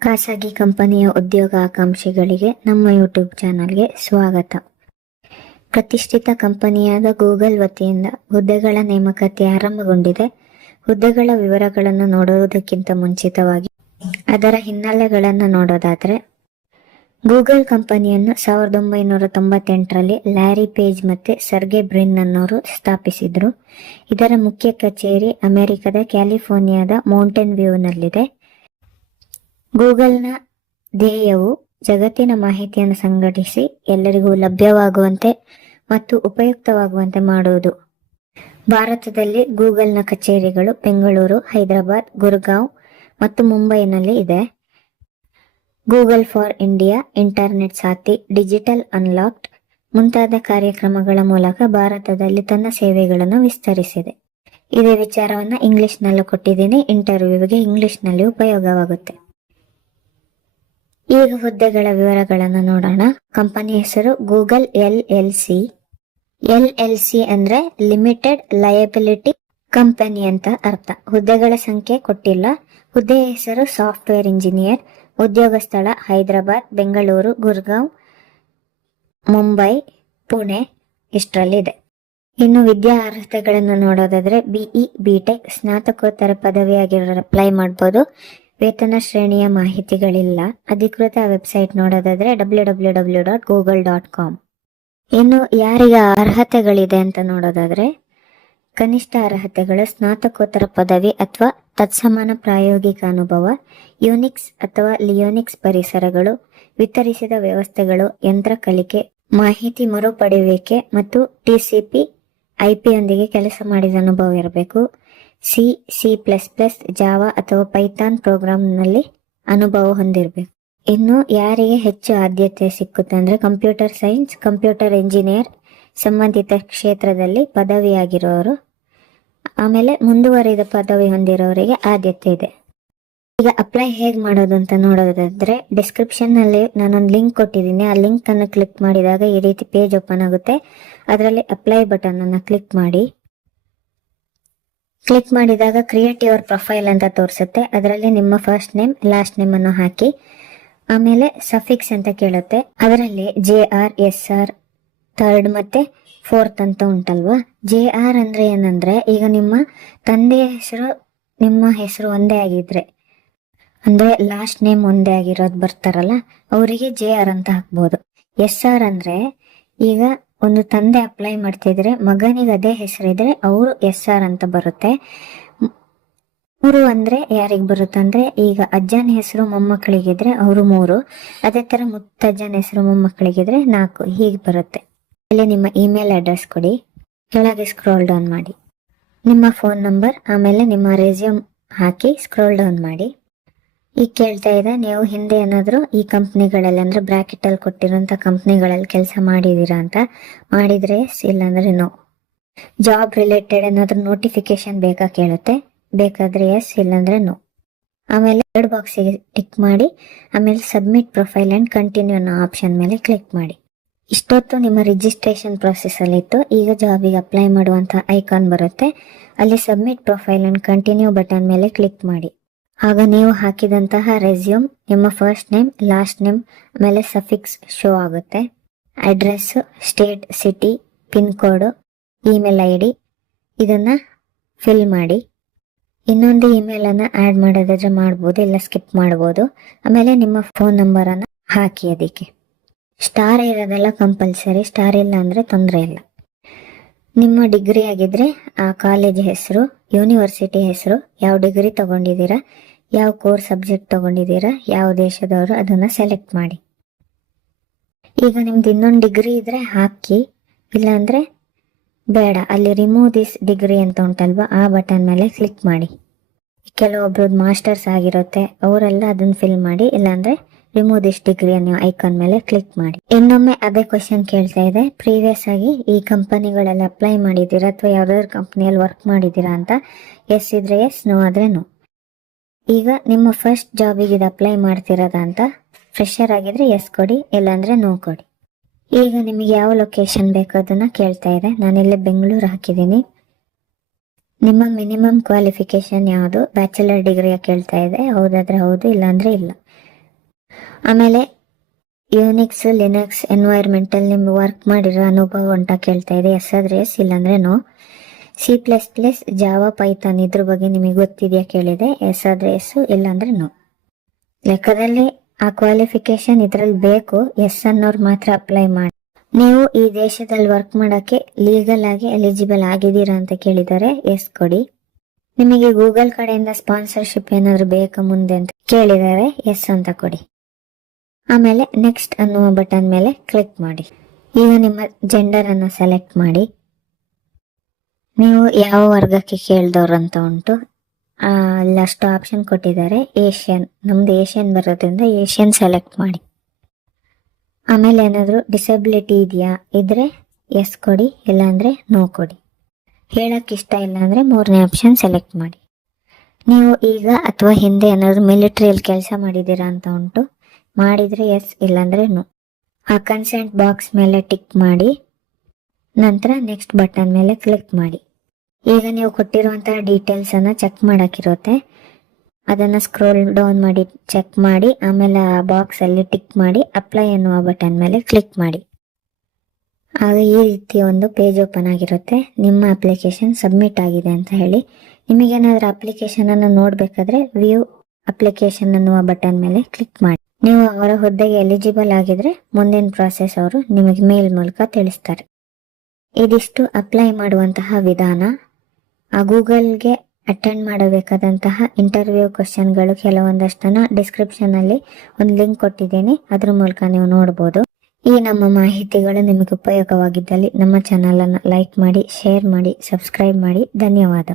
ಖಾಸಗಿ ಕಂಪನಿಯ ಉದ್ಯೋಗ ಆಕಾಂಕ್ಷಿಗಳಿಗೆ ನಮ್ಮ ಯೂಟ್ಯೂಬ್ ಚಾನಲ್ಗೆ ಸ್ವಾಗತ. ಪ್ರತಿಷ್ಠಿತ ಕಂಪನಿಯಾದ ಗೂಗಲ್ ವತಿಯಿಂದ ಹುದ್ದೆಗಳ ನೇಮಕಾತಿ ಆರಂಭಗೊಂಡಿದೆ. ಹುದ್ದೆಗಳ ವಿವರಗಳನ್ನು ನೋಡುವುದಕ್ಕಿಂತ ಮುಂಚಿತವಾಗಿ ಅದರ ಹಿನ್ನೆಲೆಗಳನ್ನು ನೋಡೋದಾದರೆ, ಗೂಗಲ್ ಕಂಪನಿಯನ್ನು ಸಾವಿರದ ಒಂಬೈನೂರ ತೊಂಬತ್ತೆಂಟರಲ್ಲಿ ಲ್ಯಾರಿ ಪೇಜ್ ಮತ್ತು ಸರ್ಗೆ ಬ್ರಿನ್ ಅನ್ನೋರು ಸ್ಥಾಪಿಸಿದರು. ಇದರ ಮುಖ್ಯ ಕಚೇರಿ ಅಮೆರಿಕದ ಕ್ಯಾಲಿಫೋರ್ನಿಯಾದ ಮೌಂಟೇನ್ ವ್ಯೂನಲ್ಲಿದೆ. ಗೂಗಲ್ನ ಧ್ಯೇಯವು ಜಗತ್ತಿನ ಮಾಹಿತಿಯನ್ನು ಸಂಘಟಿಸಿ ಎಲ್ಲರಿಗೂ ಲಭ್ಯವಾಗುವಂತೆ ಮತ್ತು ಉಪಯುಕ್ತವಾಗುವಂತೆ ಮಾಡುವುದು. ಭಾರತದಲ್ಲಿ ಗೂಗಲ್ನ ಕಚೇರಿಗಳು ಬೆಂಗಳೂರು, ಹೈದರಾಬಾದ್, ಗುರುಗಾಂವ್ ಮತ್ತು ಮುಂಬೈನಲ್ಲಿ ಇದೆ. Google for India internet Saathi digital unlocked ಮುಂತಾದ ಕಾರ್ಯಕ್ರಮಗಳ ಮೂಲಕ ಭಾರತದಲ್ಲಿ ತನ್ನ ಸೇವೆಗಳನ್ನು ವಿಸ್ತರಿಸಿದೆ. ಇದೇ ವಿಚಾರವನ್ನು ಇಂಗ್ಲಿಷ್ನಲ್ಲೂ ಕೊಟ್ಟಿದ್ದೀನಿ. ಇಂಟರ್ವ್ಯೂಗೆ ಇಂಗ್ಲಿಷ್ನಲ್ಲಿ ಉಪಯೋಗವಾಗುತ್ತೆ. ಈಗ ಹುದ್ದೆಗಳ ವಿವರಗಳನ್ನು ನೋಡೋಣ. ಕಂಪನಿ ಹೆಸರು Google L L C. L L C ಅಂದ್ರೆ ಲಿಮಿಟೆಡ್ ಲಯಬಿಲಿಟಿ ಕಂಪನಿ ಅಂತ ಅರ್ಥ. ಹುದ್ದೆಗಳ ಸಂಖ್ಯೆ ಕೊಟ್ಟಿಲ್ಲ. ಹುದ್ದೆಯ ಹೆಸರು ಸಾಫ್ಟ್ವೇರ್ ಇಂಜಿನಿಯರ್. ಉದ್ಯೋಗ ಸ್ಥಳ ಹೈದರಾಬಾದ್, ಬೆಂಗಳೂರು, ಗುರ್ಗಾಂವ್, ಮುಂಬೈ, ಪುಣೆ ಇಷ್ಟರಲ್ಲಿದೆ. ಇನ್ನು ವಿದ್ಯಾ ಅರ್ಹತೆಗಳನ್ನು ನೋಡೋದಾದ್ರೆ ಬಿಇ ಬಿಟೆಕ್ ಸ್ನಾತಕೋತ್ತರ ಪದವಿಯಾಗಿರೋ ಅಪ್ಲೈ ಮಾಡ್ಬೋದು. ವೇತನ ಶ್ರೇಣಿಯ ಮಾಹಿತಿಗಳಿಲ್ಲ. ಅಧಿಕೃತ ವೆಬ್ಸೈಟ್ ನೋಡೋದಾದ್ರೆ W W W dot Google dot com ಇನ್ನು ಯಾರಿಗ ಅರ್ಹತೆಗಳಿದೆ ಅಂತ ನೋಡೋದಾದ್ರೆ, ಕನಿಷ್ಠ ಅರ್ಹತೆಗಳು ಸ್ನಾತಕೋತ್ತರ ಪದವಿ ಅಥವಾ ತತ್ಸಮಾನ ಪ್ರಾಯೋಗಿಕ ಅನುಭವ, ಯುನಿಕ್ಸ್ ಅಥವಾ ಲಿಯೋನಿಕ್ಸ್ ಪರಿಸರಗಳು, ವಿತರಿಸಿದ ವ್ಯವಸ್ಥೆಗಳು, ಯಂತ್ರ ಕಲಿಕೆ, ಮಾಹಿತಿ ಮರುಪಡೆಯುವಿಕೆ ಮತ್ತು ಟಿಸಿಪಿ ಐಪಿಯೊಂದಿಗೆ ಕೆಲಸ ಮಾಡಿದ ಅನುಭವ ಇರಬೇಕು. C C plus plus Java ಅಥವಾ ಪೈಥಾನ್ ಪ್ರೋಗ್ರಾಂನಲ್ಲಿ ಅನುಭವ ಹೊಂದಿರಬೇಕು. ಇನ್ನು ಯಾರಿಗೆ ಹೆಚ್ಚು ಆದ್ಯತೆ ಸಿಕ್ಕುತ್ತೆ ಅಂದರೆ ಕಂಪ್ಯೂಟರ್ ಸೈನ್ಸ್, ಕಂಪ್ಯೂಟರ್ ಇಂಜಿನಿಯರ್ ಸಂಬಂಧಿತ ಕ್ಷೇತ್ರದಲ್ಲಿ ಪದವಿಯಾಗಿರೋರು. ಆಮೇಲೆ ಮುಂದುವರಿದ ಪದವಿ ಹೊಂದಿರೋರಿಗೆ ಆದ್ಯತೆ ಇದೆ. ಈಗ ಅಪ್ಲೈ ಹೇಗೆ ಮಾಡೋದು ಅಂತ ನೋಡೋದಾದ್ರೆ ಡಿಸ್ಕ್ರಿಪ್ಷನ್ನಲ್ಲಿ ನಾನೊಂದು ಲಿಂಕ್ ಕೊಟ್ಟಿದ್ದೀನಿ. ಆ ಲಿಂಕನ್ನು ಕ್ಲಿಕ್ ಮಾಡಿದಾಗ ಈ ರೀತಿ ಪೇಜ್ ಓಪನ್ ಆಗುತ್ತೆ. ಅದರಲ್ಲಿ ಅಪ್ಲೈ ಬಟನನ್ನು ಕ್ಲಿಕ್ ಮಾಡಿ. ಕ್ಲಿಕ್ ಮಾಡಿದಾಗ ಕ್ರಿಯೇಟ್ ಯುವರ್ ಪ್ರೊಫೈಲ್ ಅಂತ ತೋರಿಸುತ್ತೆ. ಅದರಲ್ಲಿ ನಿಮ್ಮ ಫಸ್ಟ್ ನೇಮ್ ಲಾಸ್ಟ್ ನೇಮ್ ಅನ್ನು ಹಾಕಿ. ಆಮೇಲೆ ಸಫಿಕ್ಸ್ ಅಂತ ಕೇಳುತ್ತೆ. ಅದರಲ್ಲಿ J R S R third ಮತ್ತೆ ಫೋರ್ತ್ ಅಂತ ಉಂಟಲ್ವಾ? ಜೆ ಆರ್ ಅಂದ್ರೆ ಏನಂದ್ರೆ, ಈಗ ನಿಮ್ಮ ತಂದೆಯ ಹೆಸರು, ನಿಮ್ಮ ಹೆಸರು ಒಂದೇ ಆಗಿದ್ರೆ, ಅಂದ್ರೆ ಲಾಸ್ಟ್ ನೇಮ್ ಒಂದೇ ಆಗಿರೋದು ಬರ್ತಾರಲ್ಲ, ಅವರಿಗೆ ಜೆ ಆರ್ ಅಂತ ಹಾಕ್ಬೋದು. ಎಸ್ ಆರ್ ಅಂದ್ರೆ ಈಗ ಒಂದು ತಂದೆ ಅಪ್ಲೈ ಮಾಡ್ತಿದ್ರೆ, ಮಗನಿಗೆ ಅದೇ ಹೆಸರಿದ್ರೆ ಅವರು ಎಸ್ ಆರ್ ಅಂತ ಬರುತ್ತೆ. ಮೂರು ಅಂದ್ರೆ ಯಾರಿಗೆ ಬರುತ್ತಂದ್ರೆ ಈಗ ಅಜ್ಜನ ಹೆಸರು ಮೊಮ್ಮಕ್ಕಳಿಗಿದ್ರೆ ಅವರು ಮೂರು, ಅದೇ ತರ ಮುತ್ತಜ್ಜನ ಹೆಸರು ಮೊಮ್ಮಕ್ಕಳಿಗಿದ್ರೆ ನಾಲ್ಕು, ಹೀಗೆ ಬರುತ್ತೆ. ಇಲ್ಲಿ ನಿಮ್ಮ ಇಮೇಲ್ ಅಡ್ರೆಸ್ ಕೊಡಿ. ಕೆಳಗೆ ಸ್ಕ್ರೋಲ್ ಡೌನ್ ಮಾಡಿ. ನಿಮ್ಮ ಫೋನ್ ನಂಬರ್ ಆಮೇಲೆ ನಿಮ್ಮ ರೆಸ್ಯೂಮ್ ಹಾಕಿ ಸ್ಕ್ರೋಲ್ ಡೌನ್ ಮಾಡಿ. ಈಗ ಕೇಳ್ತಾ ಇದೆ, ನೀವು ಹಿಂದೆ ಏನಾದರೂ ಈ ಕಂಪ್ನಿಗಳಲ್ಲಿ ಅಂದ್ರೆ ಬ್ರಾಕೆಟ್ ಅಲ್ಲಿ ಕೊಟ್ಟಿರೋಂಥ ಕಂಪ್ನಿಗಳಲ್ಲಿ ಕೆಲಸ ಮಾಡಿದೀರಾ ಅಂತ? ಮಾಡಿದ್ರೆ ಎಸ್ ಇಲ್ಲಾಂದ್ರೆ ನೋ ಜಾಬ್ ರಿಲೇಟೆಡ್ ಏನಾದರೂ ನೋಟಿಫಿಕೇಶನ್ ಬೇಕಾ ಕೇಳುತ್ತೆ? ಬೇಕಾದ್ರೆ ಎಸ್ ಇಲ್ಲಾಂದ್ರೆ ನೋ ಆಮೇಲೆ ಎರಡು ಬಾಕ್ಸಿಗೆ ಟಿಕ್ ಮಾಡಿ, ಆಮೇಲೆ ಸಬ್ಮಿಟ್ ಪ್ರೊಫೈಲ್ ಅಂಡ್ ಕಂಟಿನ್ಯೂ ಅನ್ನೋ ಆಪ್ಷನ್ ಮೇಲೆ ಕ್ಲಿಕ್ ಮಾಡಿ. ಇಷ್ಟೊತ್ತು ನಿಮ್ಮ ರಿಜಿಸ್ಟ್ರೇಷನ್ ಪ್ರೊಸೆಸ್ ಅಲ್ಲಿ ಇತ್ತು. ಈಗ ಜಾಬಿಗೆ ಅಪ್ಲೈ ಮಾಡುವಂತ ಐಕಾನ್ ಬರುತ್ತೆ. ಅಲ್ಲಿ submit profile and continue button ಮೇಲೆ ಕ್ಲಿಕ್ ಮಾಡಿ. ಆಗ ನೀವು ಹಾಕಿದಂತಹ ರೆಸ್ಯೂಮ್, ನಿಮ್ಮ ಫಸ್ಟ್ ನೇಮ್, ಲಾಸ್ಟ್ ನೇಮ್, ಆಮೇಲೆ ಸಫಿಕ್ಸ್ ಶೋ ಆಗುತ್ತೆ. Address, state, city, pin code, email I D ಇದನ್ನು ಫಿಲ್ ಮಾಡಿ. ಇನ್ನೊಂದು ಇಮೇಲನ್ನು ಆ್ಯಡ್ ಮಾಡೋದಾದ್ರೆ ಮಾಡ್ಬೋದು, ಇಲ್ಲ ಸ್ಕಿಪ್ ಮಾಡ್ಬೋದು. ಆಮೇಲೆ ನಿಮ್ಮ ಫೋನ್ ನಂಬರನ್ನು ಹಾಕಿ ಅದಕ್ಕೆ. ಸ್ಟಾರ್ ಇರೋದೆಲ್ಲ ಕಂಪಲ್ಸರಿ, ಸ್ಟಾರ್ ಇಲ್ಲ ಅಂದರೆ ತೊಂದರೆ ಇಲ್ಲ. ನಿಮ್ಮ ಡಿಗ್ರಿ ಆಗಿದ್ರೆ ಆ ಕಾಲೇಜ್ ಹೆಸರು, ಯೂನಿವರ್ಸಿಟಿ ಹೆಸರು, ಯಾವ ಡಿಗ್ರಿ ತಗೊಂಡಿದ್ದೀರಾ ಯಾವ ಕೋರ್ಸ್ ಸಬ್ಜೆಕ್ಟ್ ತಗೊಂಡಿದ್ದೀರಾ, ಯಾವ ದೇಶದವರು ಅದನ್ನು ಸೆಲೆಕ್ಟ್ ಮಾಡಿ. ಈಗ ನಿಮ್ದು ಇನ್ನೊಂದು ಡಿಗ್ರಿ ಇದ್ರೆ ಹಾಕಿ, ಇಲ್ಲಾಂದರೆ ಬೇಡ, ಅಲ್ಲಿ ರಿಮೂವ್ ದಿಸ್ ಡಿಗ್ರಿ ಅಂತ ಉಂಟಲ್ವಾ, ಆ ಬಟನ್ ಮೇಲೆ ಕ್ಲಿಕ್ ಮಾಡಿ. ಕೆಲವೊಬ್ರದ್ದು ಮಾಸ್ಟರ್ಸ್ ಆಗಿರುತ್ತೆ, ಅವರೆಲ್ಲ ಅದನ್ನ ಫಿಲ್ ಮಾಡಿ, ಇಲ್ಲಾಂದರೆ ರಿಮೂವ್ ದಿಸ್ ಡಿಗ್ರಿ ಅನ್ನೋ ಐಕಾನ್ ಮೇಲೆ ಕ್ಲಿಕ್ ಮಾಡಿ. ಇನ್ನೊಮ್ಮೆ ಅದೇ ಕ್ವಶನ್ ಕೇಳ್ತಾ ಇದೆ ಪ್ರೀವಿಯಸ್ ಆಗಿ ಈ ಕಂಪನಿಗಳಲ್ಲಿ ಅಪ್ಲೈ ಮಾಡಿದ್ದೀರಾ, ಅಥವಾ ಯಾವ್ದಾದ್ರು ಕಂಪನಿಯಲ್ಲಿ ವರ್ಕ್ ಮಾಡಿದ್ದೀರಾ ಅಂತ ಎಸ್ ಇದ್ರೆ ಎಸ್ ನೋ ಆದ್ರೆ ನೋ ಈಗ ನಿಮ್ಮ ಫಸ್ಟ್ ಜಾಬಿಗೆ ಇದು ಅಪ್ಲೈ ಮಾಡ್ತಿರೋದ ಅಂತ ಫ್ರೆಶರ್ ಆಗಿದ್ರೆ ಎಸ್ ಕೊಡಿ, ಇಲ್ಲಾಂದ್ರೆ ನೋ ಕೊಡಿ. ಈಗ ನಿಮಗೆ ಯಾವ ಲೊಕೇಶನ್ ಬೇಕು ಅದನ್ನ ಕೇಳ್ತಾ ಇದೆ. ನಾನಿಲ್ಲಿ ಬೆಂಗಳೂರು ಹಾಕಿದ್ದೀನಿ. ನಿಮ್ಮ ಮಿನಿಮಮ್ ಕ್ವಾಲಿಫಿಕೇಶನ್ ಯಾವುದು? ಬ್ಯಾಚುಲರ್ ಡಿಗ್ರಿಯ ಕೇಳ್ತಾ ಇದೆ. ಹೌದಾದ್ರೆ ಹೌದು, ಇಲ್ಲಾಂದ್ರೆ ಇಲ್ಲ. ಆಮೇಲೆ ಯೂನಿಕ್ಸ್ ಲಿನಕ್ಸ್ ಎನ್ವೈರ್ಮೆಂಟಲ್ಲಿ ನಿಮ್ಗೆ ವರ್ಕ್ ಮಾಡಿರೋ ಅನುಭವ ಉಂಟಾ ಕೇಳ್ತಾ ಇದೆ. ಎಸ್ ಆದ್ರೆ ಎಸ್ ಇಲ್ಲಾಂದ್ರೆ no C plus plus Java Python ಇದ್ರ ಬಗ್ಗೆ ನಿಮಗೆ ಗೊತ್ತಿದೆಯಾ ಕೇಳಿದೆ ಎಸ್ ಆದ್ರೆ ಎಸ್ ಇಲ್ಲಾಂದ್ರೆ ನೋ ಲೆಕ್ಕದಲ್ಲಿ ಆ ಕ್ವಾಲಿಫಿಕೇಶನ್ ಇದ್ರಲ್ಲಿ ಬೇಕು ಎಸ್ ಅನ್ನೋರು ಮಾತ್ರ ಅಪ್ಲೈ ಮಾಡಿ. ನೀವು ಈ ದೇಶದಲ್ಲಿ ವರ್ಕ್ ಮಾಡೋಕ್ಕೆ ಲೀಗಲ್ ಆಗಿ ಎಲಿಜಿಬಲ್ ಆಗಿದ್ದೀರಾ ಅಂತ ಕೇಳಿದರೆ ಎಸ್ ಕೊಡಿ. ನಿಮಗೆ ಗೂಗಲ್ ಕಡೆಯಿಂದ ಸ್ಪಾನ್ಸರ್ಶಿಪ್ ಏನಾದ್ರು ಬೇಕಾ ಮುಂದೆ ಅಂತ ಕೇಳಿದರೆ ಎಸ್ ಅಂತ ಕೊಡಿ. ಆಮೇಲೆ ನೆಕ್ಸ್ಟ್ ಅನ್ನುವ ಬಟನ್ ಮೇಲೆ ಕ್ಲಿಕ್ ಮಾಡಿ. ಈಗ ನಿಮ್ಮ ಜೆಂಡರ್ ಅನ್ನು ಸೆಲೆಕ್ಟ್ ಮಾಡಿ. ನೀವು ಯಾವ ವರ್ಗಕ್ಕೆ ಕೇಳಿದವ್ರು ಅಂತ ಉಂಟು. ಅಲ್ಲಿ ಅಷ್ಟು ಆಪ್ಷನ್ ಕೊಟ್ಟಿದ್ದಾರೆ. ಏಷ್ಯನ್ ನಮ್ದು ಏಷ್ಯನ್ ಬರೋದ್ರಿಂದ ಏಷ್ಯನ್ ಸೆಲೆಕ್ಟ್ ಮಾಡಿ. ಆಮೇಲೆ ಏನಾದರೂ ಡಿಸಬಿಲಿಟಿ ಇದೆಯಾ? ಇದ್ರೆ ಎಸ್ ಕೊಡಿ, ಇಲ್ಲಾಂದ್ರೆ ನೋ ಕೊಡಿ. ಹೇಳಕ್ಕೆ ಇಷ್ಟ ಇಲ್ಲ ಅಂದ್ರೆ ಮೂರನೇ ಆಪ್ಷನ್ ಸೆಲೆಕ್ಟ್ ಮಾಡಿ. ನೀವು ಈಗ ಅಥವಾ ಹಿಂದೆ ಏನಾದರೂ ಮಿಲಿಟ್ರಿಯಲ್ಲಿ ಕೆಲಸ ಮಾಡಿದ್ದೀರಾ ಅಂತ ಉಂಟು. ಮಾಡಿದ್ರೆ ಎಸ್ ಇಲ್ಲಾಂದ್ರೆ ನೋ ಆ ಕನ್ಸೆಂಟ್ ಬಾಕ್ಸ್ ಮೇಲೆ ಟಿಕ್ ಮಾಡಿ, ನಂತರ ನೆಕ್ಸ್ಟ್ ಬಟನ್ ಮೇಲೆ ಕ್ಲಿಕ್ ಮಾಡಿ. ಈಗ ನೀವು ಕೊಟ್ಟಿರುವಂತಹ ಡೀಟೇಲ್ಸ್ ಅನ್ನ ಚೆಕ್ ಮಾಡಕ್ಕಿರುತ್ತೆ. ಅದನ್ನ ಸ್ಕ್ರೋಲ್ ಡೌನ್ ಮಾಡಿ ಚೆಕ್ ಮಾಡಿ, ಆಮೇಲೆ ಆ ಬಾಕ್ಸ್ ಅಲ್ಲಿ ಟಿಕ್ ಮಾಡಿ ಅಪ್ಲೈ ಅನ್ನುವ ಬಟನ್ ಮೇಲೆ ಕ್ಲಿಕ್ ಮಾಡಿ. ಆಗ ಈ ರೀತಿ ಒಂದು ಪೇಜ್ ಓಪನ್ ಆಗಿರುತ್ತೆ. ನಿಮ್ಮ ಅಪ್ಲಿಕೇಶನ್ ಸಬ್ಮಿಟ್ ಆಗಿದೆ ಅಂತ ಹೇಳಿ. ನಿಮಗೇನಾದರೂ ಅಪ್ಲಿಕೇಶನ್ ಅನ್ನು ನೋಡ್ಬೇಕಾದ್ರೆ ವ್ಯೂ ಅಪ್ಲಿಕೇಶನ್ ಅನ್ನುವ ಬಟನ್ ಮೇಲೆ ಕ್ಲಿಕ್ ಮಾಡಿ. ನೀವು ಅವರ ಹುದ್ದೆಗೆ ಎಲಿಜಿಬಲ್ ಆಗಿದ್ರೆ ಮುಂದಿನ ಪ್ರಾಸೆಸ್ ಅವರು ನಿಮಗೆ ಮೇಲ್ ಮೂಲಕ ತಿಳಿಸ್ತಾರೆ. ಇದಿಷ್ಟು ಅಪ್ಲೈ ಮಾಡುವಂತಹ ವಿಧಾನ. ಆ ಗೂಗಲ್ಗೆ ಅಟೆಂಡ್ ಮಾಡಬೇಕಾದಂತಹ ಇಂಟರ್ವ್ಯೂ ಕ್ವಶನ್ಗಳು ಡಿಸ್ಕ್ರಿಪ್ಷನ್ ಅಲ್ಲಿ ಒಂದು ಲಿಂಕ್ ಕೊಟ್ಟಿದ್ದೀನಿ. ಅದ್ರ ಮೂಲಕ ನೀವು ನೋಡ್ಬೋದು. ಈ ನಮ್ಮ ಮಾಹಿತಿಗಳು ನಿಮಗೆ ಉಪಯೋಗವಾಗಿದ್ದಲ್ಲಿ ನಮ್ಮ ಚಾನಲ್ ಅನ್ನು ಲೈಕ್ ಮಾಡಿ, ಶೇರ್ ಮಾಡಿ, ಸಬ್ಸ್ಕ್ರೈಬ್ ಮಾಡಿ. ಧನ್ಯವಾದ.